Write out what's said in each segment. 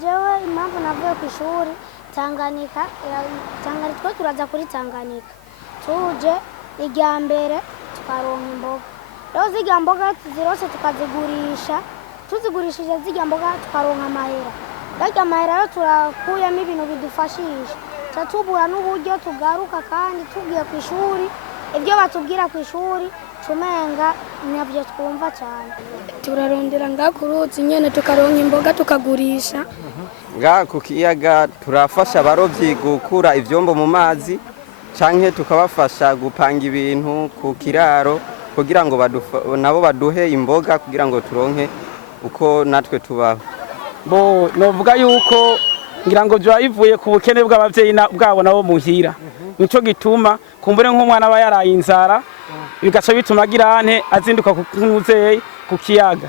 Jewe impamvu navuye ku ishuri Tanganyika twe turaza kuri Tanganyika tuje irya mbere tukaronka imboga rero zirya mboga zirose tukazigurisha tuzigurishije zirya mboga tukaronka amahera rya mahera rero turakuyemo ibintu bidufashisha tubura n'uburyo tugaruka kandi tugiye ku ishuri ibyo batubwira ku ishuri tumenga nabyo twumva cyane turarondera ngakuruzi nyene tukaronka imboga tukagurisha nga ku kiyaga turafasha abarovyi gukura ivyombo mu mazi canke tukabafasha gupanga ibintu ku kiraro kugira ngo nabo baduhe imboga kugira ngo turonke uko natwe tubaho. Bo novuga yuko ngira ngo byo bivuye ku bukene bw'abavyeyi bwabo nabo muhira nico gituma kumbure nk'umwana aba yaraye inzara bigaca bituma girante azinduka ku kiyaga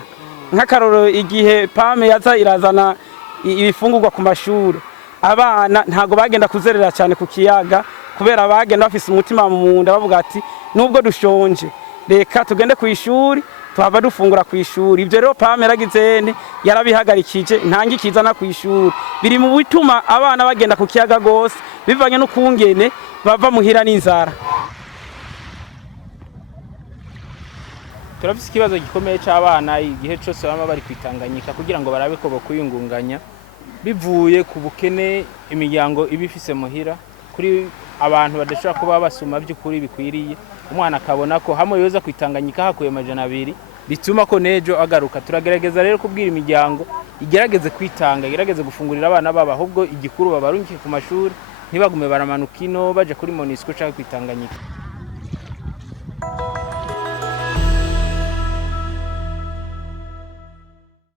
nk'akaroro igihe pame yaza irazana ibifungurwa ku mashuri abana ntago bagenda kuzerera cyane ku kiyaga kubera bagenda bafise umutima mu munda bavuga ati nubwo dushonje reka tugende ku ishuri tuhava dufungura ku ishuri ibyo rero pame yaragizene yarabihagarikije ntangi kizana ku ishuri biri mu bituma abana bagenda ku kiyaga gose bivanye no kungene bava muhira n'inzara. Turafise ikibazo gikomeye cy'abana igihe cyose bama bari kwitanganyika kugira ngo barabe ko bakuyungunganya bivuye ku bukene imiryango ibifise muhira kuri abantu badashobora kuba basuma by'ukuri bikwiriye umwana akabona ko hamwe yoza kwitanganyika hakuye $200 bituma ko nejo agaruka. Turagerageza rero kubwira imiryango igerageze kwitanga igerageze gufungurira abana baba ahubwo igikuru babarungiye ku mashuri ntibagume baramanuka ino baje kuri Monisco cyangwa kwitanganyika.